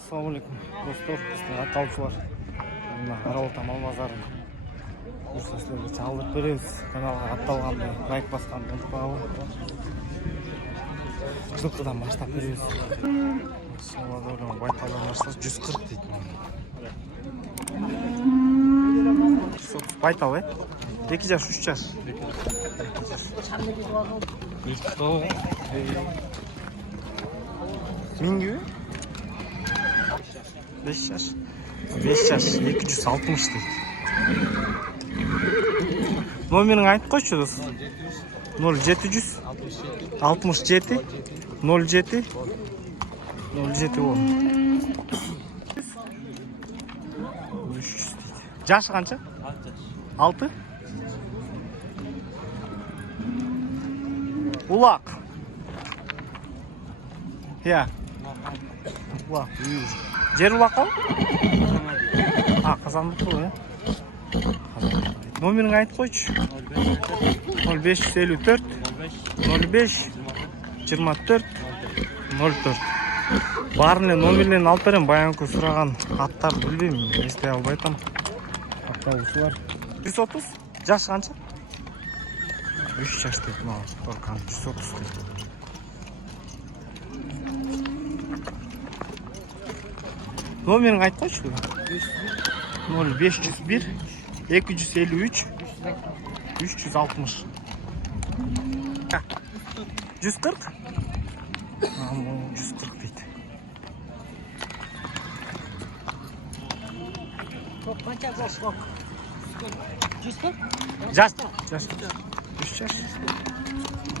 Ассалаумалейкум достор, біздің атқалушылар. Мына Аралта мал базарын сіздерге чалдырып береміз. Каналға атталғанды, лайк басқанды ұмытпаңыз. Жылқыдан баштап береміз. Соларды ойлама, байталдан ашса 140 дейді. 130 байтал, 2 жаш, 3 жаш. Мингі 5 жаш. 5 жаш, 260 дейді. Номерін айтып қойшы досы. 0700 67 07 07 10. 300 дейді. Жашы қанша? 6? Улақ. Я. Улақ. Жер улақ қау? Қазандық бұл, Номерін айтып қойшы. 0554 05 24 04. Барынле номерлерін алып берем. Баянкы сұраған аттар білбеймін. Есте алып айтам. Атталушылар. 130? Жаш қанша? 3 жаш дейді. 130 дейді. Номерін айтып қойшы. 0501 253 360. 140? 140 дейді. Қанша жоқ? 140? Жас. 3 жас.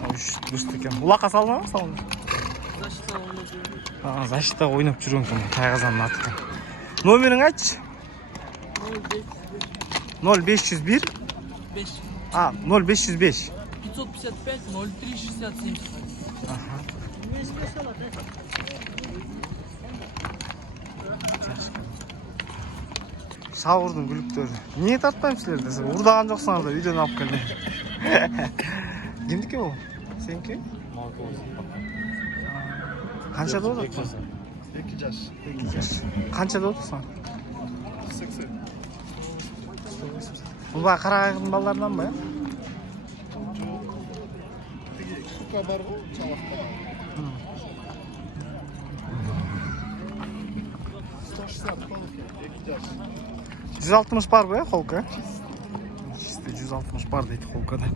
3 дұрыс екен. Улаққа салына ма? Защита ойнап жүрген кім? Тайғазанның аты кім? Номерін айтшы. 0501 0505 555 03 67. Шауырдың күліктері. Не тартпайым сілерді? Ұрдаған жоқсыңар да үйден алып келді. Кімдікі ол? Сенкі? Қанша доды? 2 жаш. Қанша доды саған? 80. Бұл ба қарағайдың балаларынан ба? Сука бар ғой, чалақта. 160 қолық, 2 жаш. 160 бар ба, қолка? 160 бар дейді қолкада.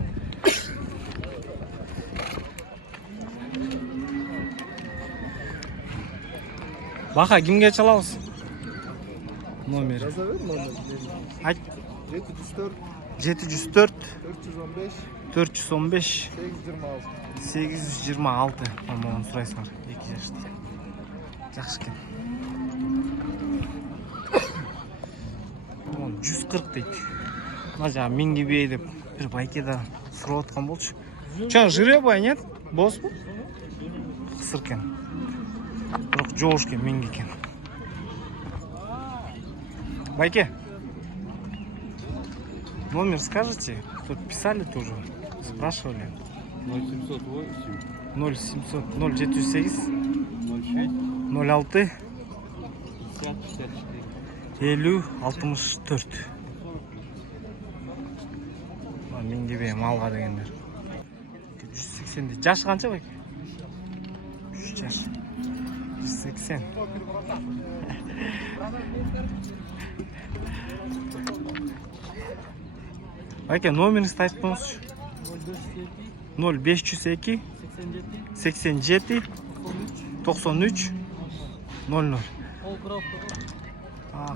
Бақа, кімге чалауыз? Номер. Жаза бер, номер. Айт. 704 415 415 826. Оны сұрайсыңар. 2 жаш дейді. Жақсы кен. 140 дейді. Мына жаңа минге бей деп бір байкеда сұрап отқан болшы. Жаңа жүре бай, нет? Бос бұл? Қысыр кен. Бірақ жоғыш кен, минге кен. Байке, номер скажете? Тут писали тоже, спрашивали. 0708 0700 078 06 06 50 64. Менде бе малға дегендер. 180 дейді. Жашы қанша байке? 3 жаш. 180. Байке, номеріңізді айтып қойыңызшы. 0502 87 93 00.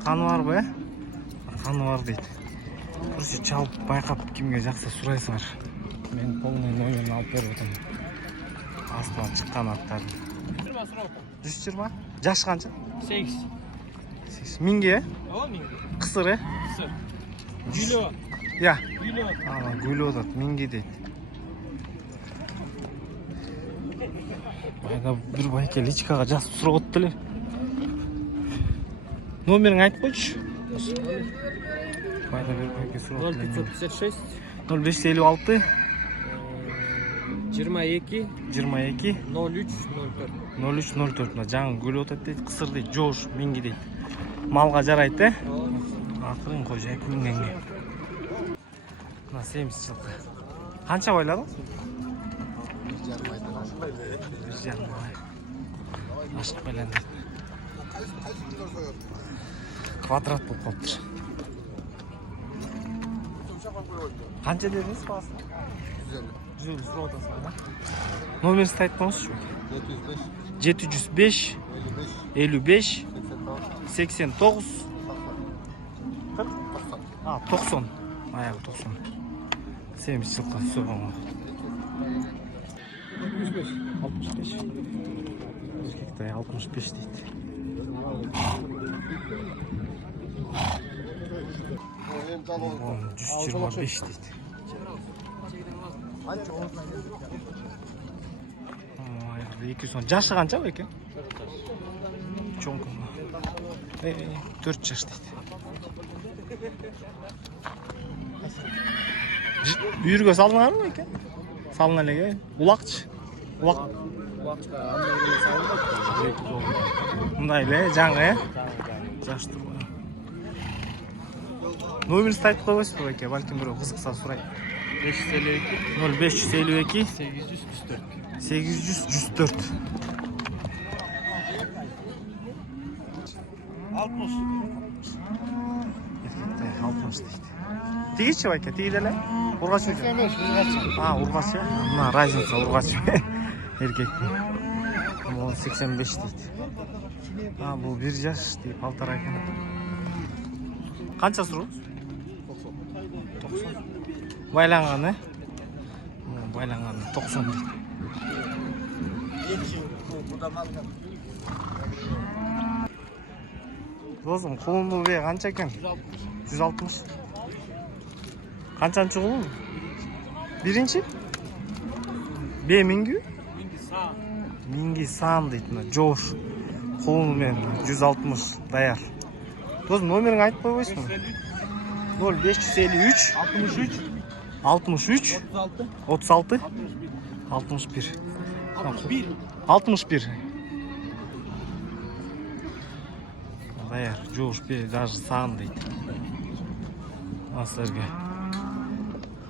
Қаны бар ба? Қаны бар дейді. Құрсы чалып байқап кімге жақсы сұрайсыңар. Мен полный номерін алып беріп өтім. Астынан шыққан аттардың. 120? Жаш қанша? 8. Минге? О, минге. Қысыр, Қысыр. Гүлі. Я. Гүлі отады, минге дейді. Байда бір байке личкаға жақсы сұрап өттілер. Номерін айтып қойшы. Байда бір байке сұрап өттілер. 0556 0556 22 22 03 04. 0304 мына жаңы көлүп атат дейт, кысыр дейт, жоош миңги дейт. Малга жарайт, Акырын кой 2000 теңге. Мына 70 жылкы. Канча байладың? 1,5 ай. Ашып байланды. Квадрат болуп калыптыр. Канча дедиңиз баасы? 150 сурап атасыңар да? Номеринизди айтып коюңузчу. 705 55 89 90. Аягы 90. 70 жылкы согонго. 65. Эркекте 65 дейт. 125 дейт. Аягы 200. Жашы канча беке? Чоңку. 4 жаш дейт. Үйүргө салдыңарбы беке? Салың элеге. Улакчы. Улак. Мындай эле жаңы, Жаштыр. Номеринизди айтып койбойсузбу беке? Балким бирөө кызыкса сурайт. 0552 800 104. 60 дейт. Тигичи байке, тиги деле. Ургач үйдө. Ургач. Мына разница ургач. Эркек. Бул 85 дейт. Бул 1 жаш дейт, 1,5 экен. Канча суруу? 90. Байланган, Байланган 90 дейт. Досым, кулунун бээ канча экен? 160. Канчанчы кулун? Биринчи? Бээ миңги? Миңги сан дейт, жоош. Кулуну менен 160 даяр. Досым, номериңди айтып койбойсуңбу? 0553 63 36 61 61. Даяр, жоош бе, даже сан дейт. Силерге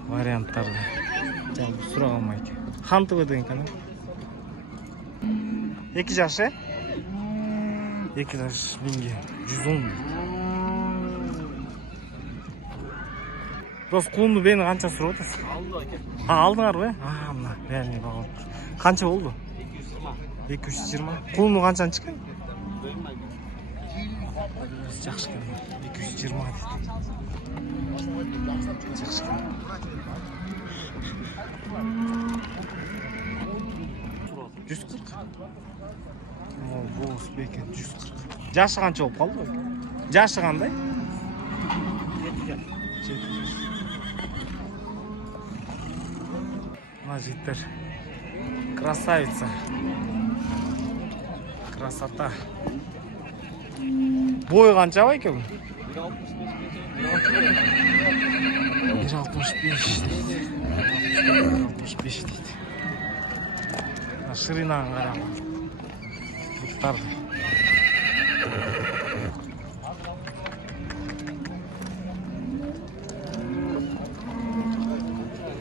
варианттарды сураган майке. Хан ТВ деген канал. 2 жаш, 2 жаш миңги 110 дейт. Дос, кулунду бени канча сурап атасың? Алдыңарбы? Мына бәріне бағалып. Канча болду? 220. Кулуну канчанчы экен? Жакшы экен. 220 дейт. Жакшы экен. Боз бекен 140. Жашы канча болуп калды? Жашы кандай? 7 жаш. Мына життер. Красавица. Красота. Бою канча байке бу? 165 дейт. 165 дейт. Ширинаны караган. Буттарды.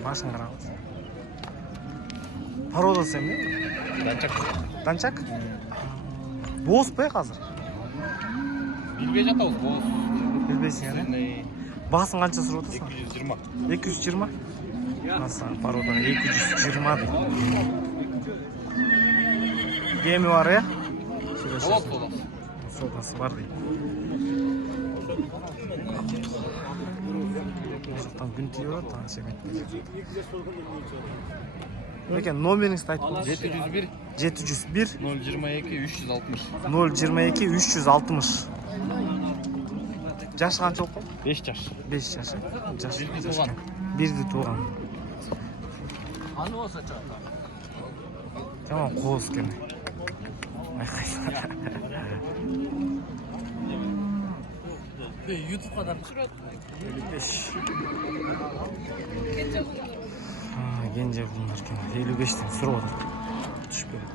Башын карабыз. Породасы эмне? Данчак. Боз бе азыр? Билбей жатабыз, боз. Билбейсиң, Басын канча сурап атасың? 220. 220? Насаң порода 220 дейт. Кеми бар, Содасы бар дейт. Жақтан күн тиіп отыр, таң секунд. Бекен, номеріңізді айтып қойыңыз. 701 022 360. Жашы қанша болып қалды? 5 жаш. 5 жаш. Бірді туған. Tamam, qo'z ekan. YouTube'dan tushiradi. 55. Gençe bunlar ki 55'ten sıra oldu. Düşüp böyle.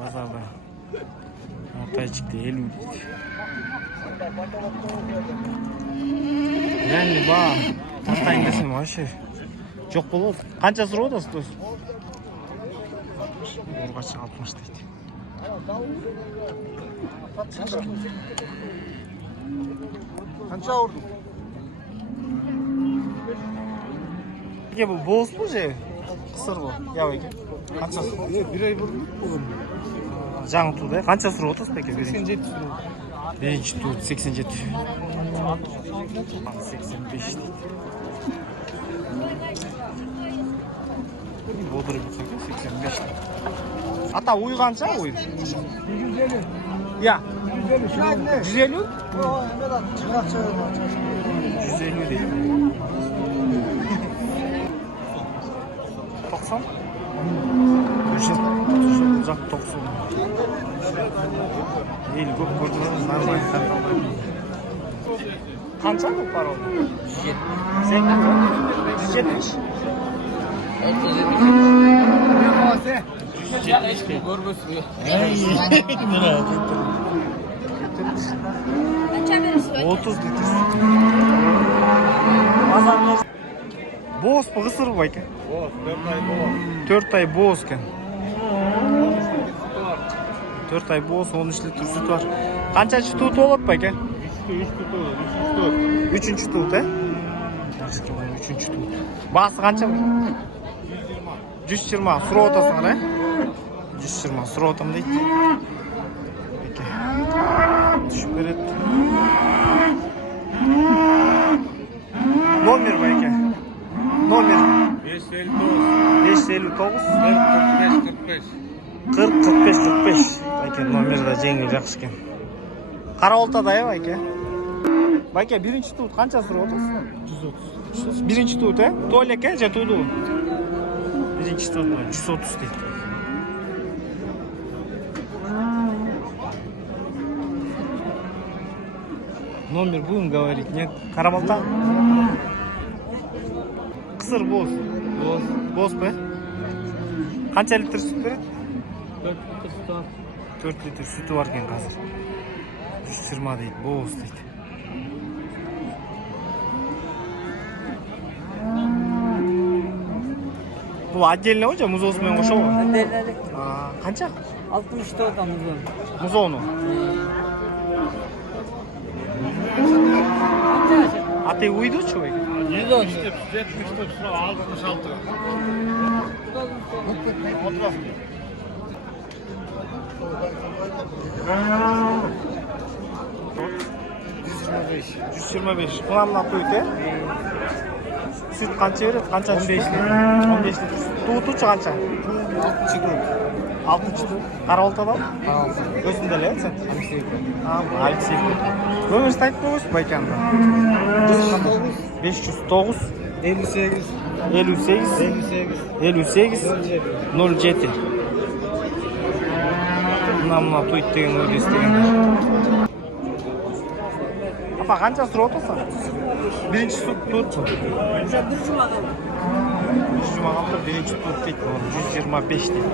Bazarda ortaya çıktı 50 dedi. Yani bak tatayın desem aşı. Çok bol oldu. Kança sıra oldu aslında? Orgaçı 60 deydi. Kança vurdum. Peki bu boğuz mu şey? Kısır bu. Ya peki. Kança sıra? Bir ay vurdum. Жаңы туды, қанша сұрап отырсыз пеке? 87 сұрап. Birinci tur 87. 85 дейді. Бодыр 85. Ата ой қанша ой? 150. Я. 150. 150? 150 дейді. 90? Жақ 90. Ел көп көрдіңіз, нормально қарталды. Қанша бұл парол? 170. Сен қанша? 170? 170. Көргөсү. Kaça verirsin? 30 litre. Боз bu kısır bu bayke? Boz, 4 ay boz. 4 ay boz ken. 4 ay boz, 13 litre süt var. Qanchachi tut oladi bayke? 3 tut olur, 3 3-chi tut, he? 3-chi tut. Bası qancha? 120. Surab otasыңlar, he? 120 surab otam deydi. Peki. Düşüp beredi. Nomer bayke? Nomer 559 40-45 bayke nomerda жеңил жакшы экен. Кара Олтада ya bayke? Bayke birinchi tut qancha surab otasыз? 130. Birinchi tut, he? To'lek, he? Je tudu. Birinchi tut 130 deydi. Номер будем говорить, нет? Карабалта? Кысыр боз. Боз бе? Қанша литр сүт береді? 4 литр сүті бар екен қазір. 120 дейді, боз дейді. Бұл отдельно ғой, музосымен қоша ғой? Отдельно. Қанша? 64 там музон. Музону. А ты уйдешь, человек? Музон. 70 сұрап, 66. Отырасың. 125. Құнамына қойды, е? Сүт қанша береді? Қанша? 15 литр. 15 литр. Туытучы қанша? 6-чы ту. Қара Олтада ма? Өзінде ле, сен? Алексеев. Өмірсі айтып қойғыз, Байканда? 509 58 07 Мына туйт деген өлі істеген. Апа, қанша сұрап отырсың? Бірінші тут бұл. Bir cuma kaldı. Жұма қалды, бірінші тут дейді. 125 дейді.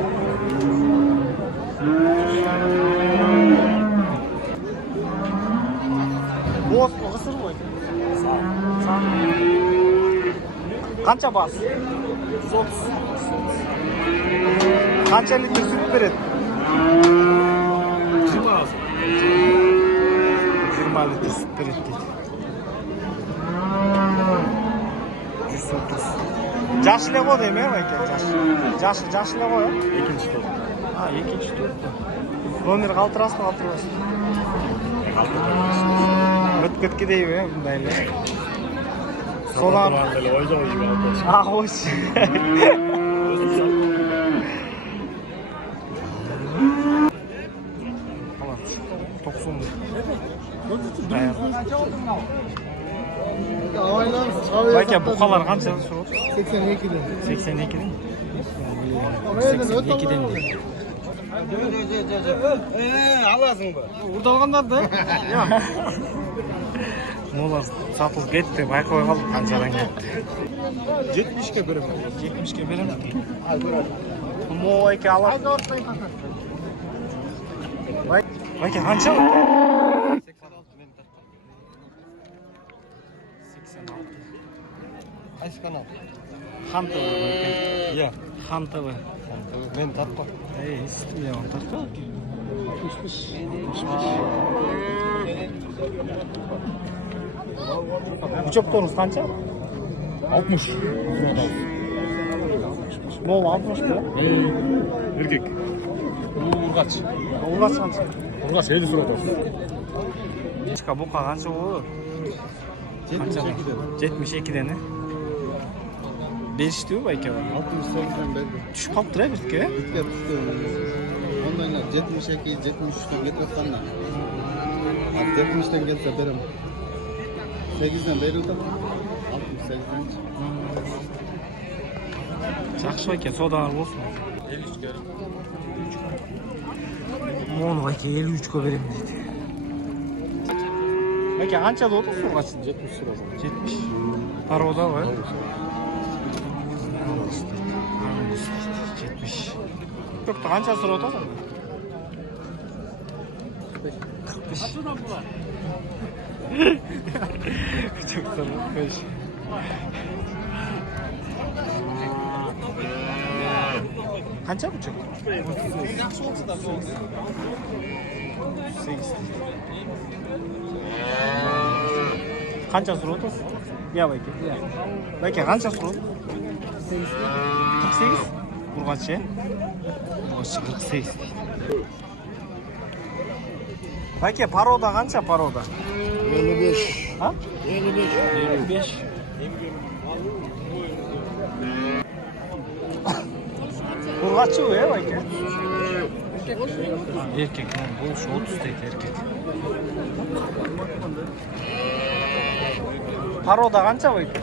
Боз бұл қысыр ғой. Қанша бас? 130. Қанша литр сүт береді? 20 литр süt береді дейді. 130. Жаш эле го дейм, байке? Жаш эле го, э? Екінші тут. Екінші тут. Номер калтырасың, калтырбайсың? Өткөткө дейбі, мындай эле. Содан Ой жоқ, үй алды. ойшы. 90. Байке, бұқалар қанша сұрап? 82'den. 82'den. 82'den дейді. Аласың ба? Ұрды алғандар да? Molar satılıp ketти, байкабай калдык канчадан кетти. 70'ke birim. 70ке берем. Мо байке алат. Байке канча? 86. Qaysi kanal? Хан ТВ байке. Иә. Хан ТВ. Мен тартпа. Естим я, он тартпа. 65. Учептоңуз канча? 60. Мол 60 бе? Erkek. Urgaç. Улгас канча? Urgaç 50 сұрады. Ичка бука канча болду? 72ден. Бериштиби байке? 68'den berdi. Түшүп калыптыр биртке. Bitke düştü. Ondan 72, 73'ten getirip 70'ten gelse benim. 8'den verildi. 68'den. Жакшы байке, содаңар болсун. 53'ke. Мону байке 53кө берем дейт. Байке канча болду сургач? 70 сұрады. 70. Пародабы? 70. Көктө канча сурап атасың? 45. Çok sarılmış. Kança buçuk? 8. Kança сурап атасың? Ya байке. Байке канча сурап? 48. Ургачы? Ургачы 48. Байке парода канча парода? 55. Ha? 55. 55. Urgaçı bu ya bayke? Erkek. Bu şu 30 deydi erkek. Paroda kança bayke?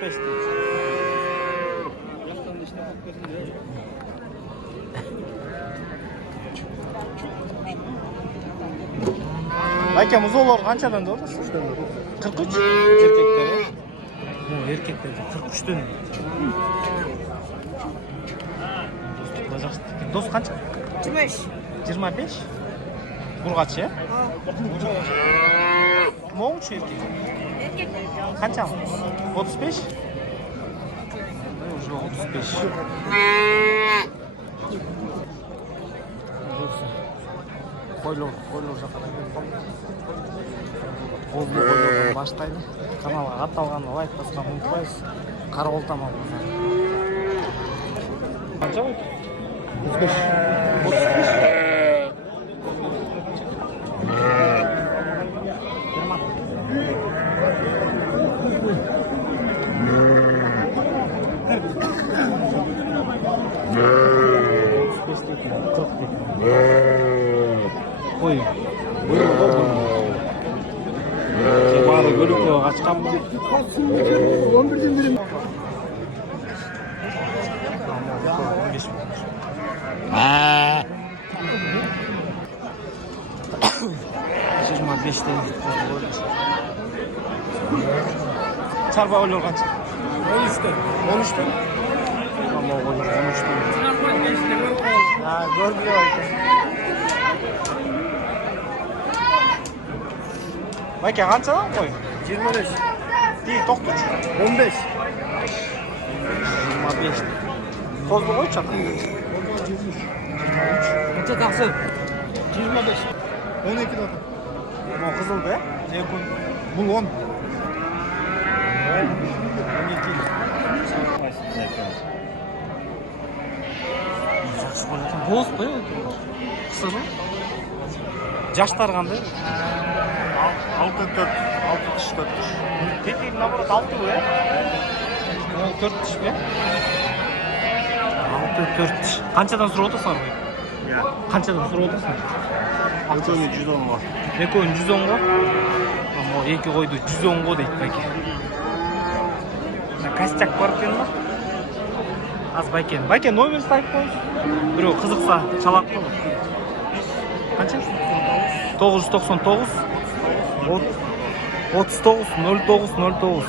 45 deydi. Bayke muzollar kançadan doğru? 43 erkekleri. Bu erkekler 43'ten. Dost kança? 25. 25. Burgaç ya? Moğuç erkek. Erkek. Kança? 35. Уже 35. Koylu жаққа қолды қойлаудан баштайды. Каналға атталғанда лайк басқан ұмытпайсыз. Қарауыл тамақ болса. Қанша болды? 35. 35. Қой. Бары бөліп қашқан бұл. 11'den birim. 25'ten. Çarpa oluyor kaç? 13'te. 13'ten. Ama oluyor 13'ten. Ha, görmüyor. Bayke kançadan koy? 25. Değil, 9. 15. 25. Tozlu koy çak. Kaça taksın? 25. 12 dakika. O kızıl be. Cekun. Bu 10. 12. Жақсы қоятын. Боз қой. Қысыр ма? Жаштар қандай? 6-4. 6-4. Тетек наоборот 6 bu ya. 4 tiş be. 6-4 tiş. Kançadan sonra otursan mı? Ya. Kançadan sonra otursan? Ötönü 110 var. Ne koyun 110 go? Ama iki koydu 110 go deydi belki. Kastyak var eкен mi? Az bayken. Bayken номер ставить koymuş. Biri kızıksa çalak mı? Qancha? 999 39 09 09.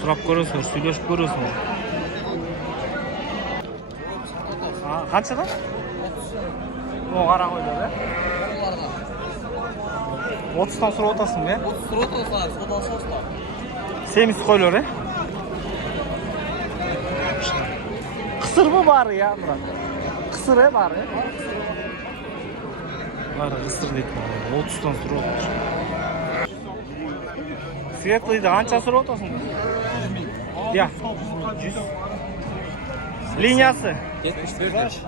Surab ko'rasizlar, söyleshib ko'rasizlar. Qanchadan? O qara qo'ylar, 30 dan surab o'tasizmi? 30 surab o'tasizlar, soda olsanglar. Semiz qo'ylar, Qisirmi bari ya, Murat? Qisir bari. Bari qisir deydi. 30 dan surab o'tasiz. Svetli'da qancha surab o'tasizmi? Ya. 100. Liniyasi 74.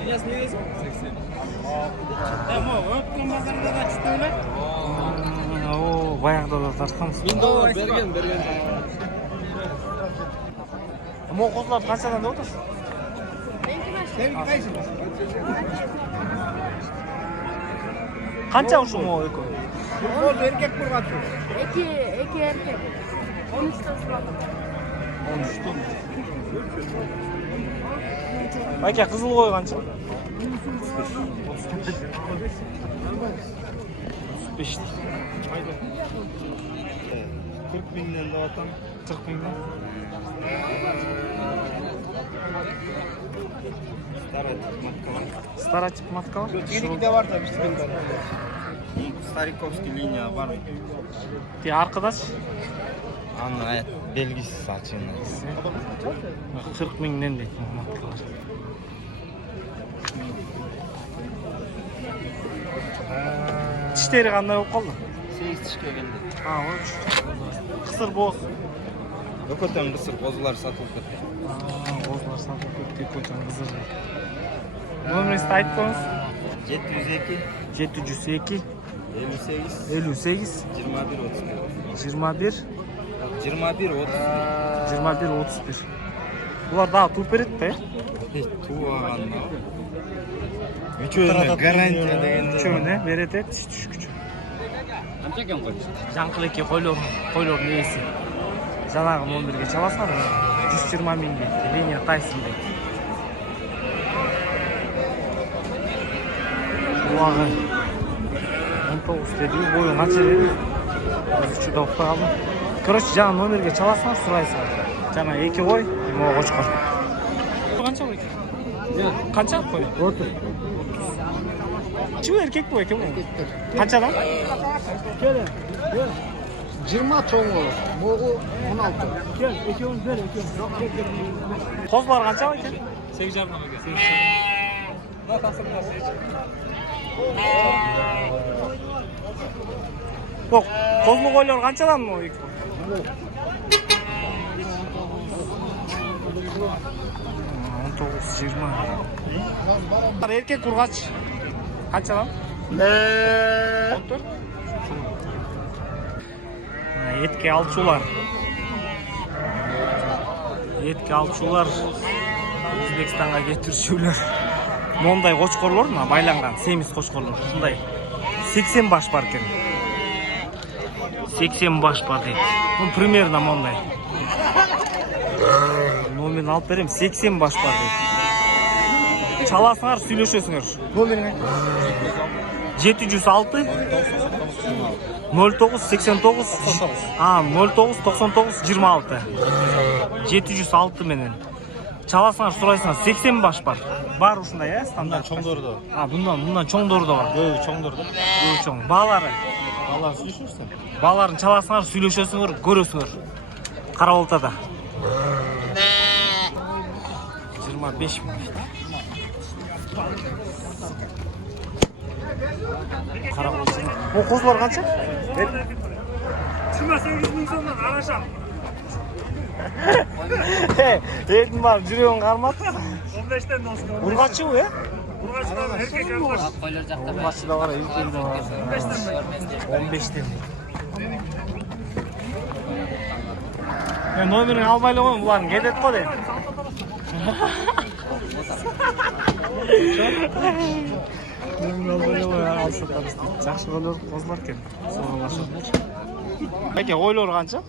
Liniyasi ne diyorsun? 80. Ama öptüm bazarda da çıktı öyle. Oo, bayaqdalar tartamiz. $1000 bergen. Mo qozlar qanchadan deb o'tasiz? Qancha o'sha mo eko? erkek kurgatı. İki erkek. 13 tane suladım. 13 ton. Aka qizil qo'y qancha? 35. 40 binden de atan. 40 mingdan. Stara tip matka var. Çelik'te var tabii işte. Starikovski linya var mı? Diye arkadaş. Anla belgisiz açığında. 40 mingden deydi matkalar. Tişleri qanday bo'lib qoldi? 8 tişke geldi. Ha, o'ch. Qisir bo'z. Yokotan kısır bozular satılıp ketdi. Bozlar satılıb ketdi, ko'chan qizir. Nomeringizni aytib qo'yingiz. 702 702 58 58 21 21 21 30. 21 31. Bular daha tuğ beredi-da. Hiç tuğanla. Üçöne garantiya degende. Üçöne beredi, tiş küçük. Qancha ekan qo'y? Жаңқылыкке qo'ylarning iysi. Janag'i nomerga chalasizlar, 120 ming deydi. Liniya Tyson deydi. Ulag'i 19 dedi, bo'yi qancha dedi? Uchida o'qib qoldim. Короче, жаңа nomerga chalasizlar, so'raysizlar. Жаңа 2 qo'y, mo qo'chqor. Qancha qo'y? Qancha qo'y? 30. Kim erkek bu ekan bu? Qanchadan? Gel. 20 ton olur. Moğu 16. Gel, ekevini ver, Qozlar qancha ekan? 8,5 ekan. Yo'q, qozli qo'ylar qanchadan bu ekan? 19-20. Erkek kurgaç. Qanchadan? 14. Etke alçular. O'zbekistonga getirishuvlar. Monday qo'chqorlar mı? Baylangan semiz qo'chqorlar. Shunday 80 baş бар ekan. 80 baş бар deydi. Bu примерно monday. Номерін алып берем, 80 baş бар deydi. Çalasыңар, сөйлешесіңер. Номерің 706 09 89 09 99 26 706 менен çalasыңар, сурайсыңар, 80 baş бар. Бар ушундай, стандарт. Чоңдордо. Bundan чоңдору да бар. Чоңдордо. Чоң. Балары. Балар сүйлөшөсүң. Баларын çalasыңар, сүйлөшөсүңөр, көрөсүңөр. Кара Алтада. 25 мың. Кара Алтада. О, козлар канча? 28 мың сомдон арашам. Элдин бар, жүрөгүң кармапты. 15-тен носка. Ургачы бу, Ургачтан эркек алгаш. Qo'ylar jaqda bor. Ургачы да бар, эркек да бар. 15тен. Мен номерин албай эле коем, буларын кетет го дейм. Номерин албай эле коем, алсатабыз дейт. Жакшы козлор экен. Соолашат. Эке, ойлор канча?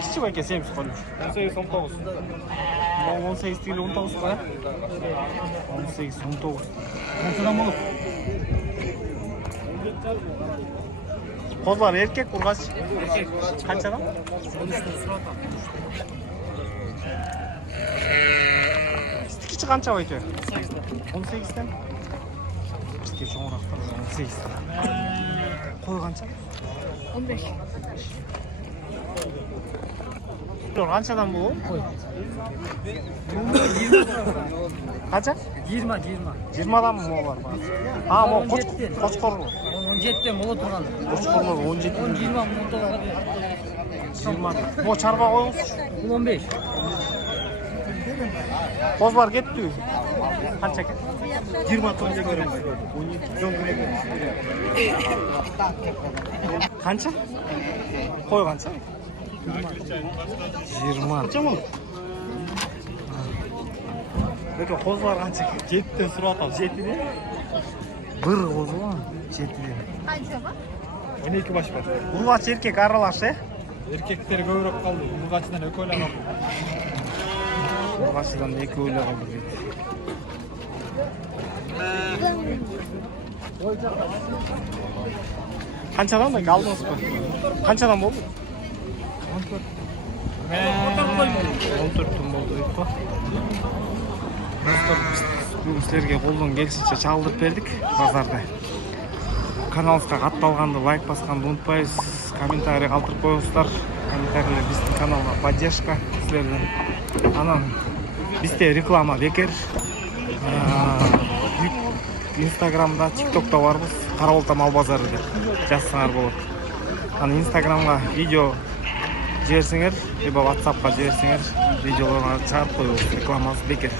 Kichik aka semiz qolmuş. 18 19. 18 değil 19 koy. 18 19. Qanchadan bo'ladi? Kozlar erkek urgaç. Qanchadan? 13 kichik qancha aytıyor? 18'den. Bizga cho'ngroqdan 18. Qo'y qancha? 15. Qanchadan bu? Qo'y. Qancha? 20. 20'dan mı var? Ha, bu Qo'chqorli. 17 mola turgan. Qo'chqorli 17. 10 20 mola 20. Bu çarba qo'yingizchi. 15. Kozlar ketdi. Qancha ket? 20 tonga ko'raman. 17 Qancha? Qo'y qancha? 20. Qancha bo'ldi? Lekin kozlar qancha? 7 dan so'rayapmiz. 7 dan. Bir qo'zi var. 7. Qancha bor? 12 bosh bor. Urg'och erkek aralash, Erkaklar ko'proq qoldi. Urg'ochdan o'ko'ylab Urg'ochidan ikki o'yla qoldi deydi. Qanchadan da qaldingizmi? Qanchadan bo'ldi? 14 tun bo'ldi deydi. Biz sizlarga qo'ldan kelishincha chaqirib berdik bozorda. Kanalımızga qatnalganды лайк басқанды unutmaysiz, комментарий qoldirib qo'yingizlar. Комментарийлер bizning kanalga поддержка sizlardan. Анан bizde reklama bekер. Instagramda, TikTokda barбыз. Қарабалта мал базары деп жазсаңар болады. Аны Instagramга видео жіберсеңер, либо WhatsAppқа жіберсеңер, видеоларды чыгарып қоюбуз. Рекламасы бекер.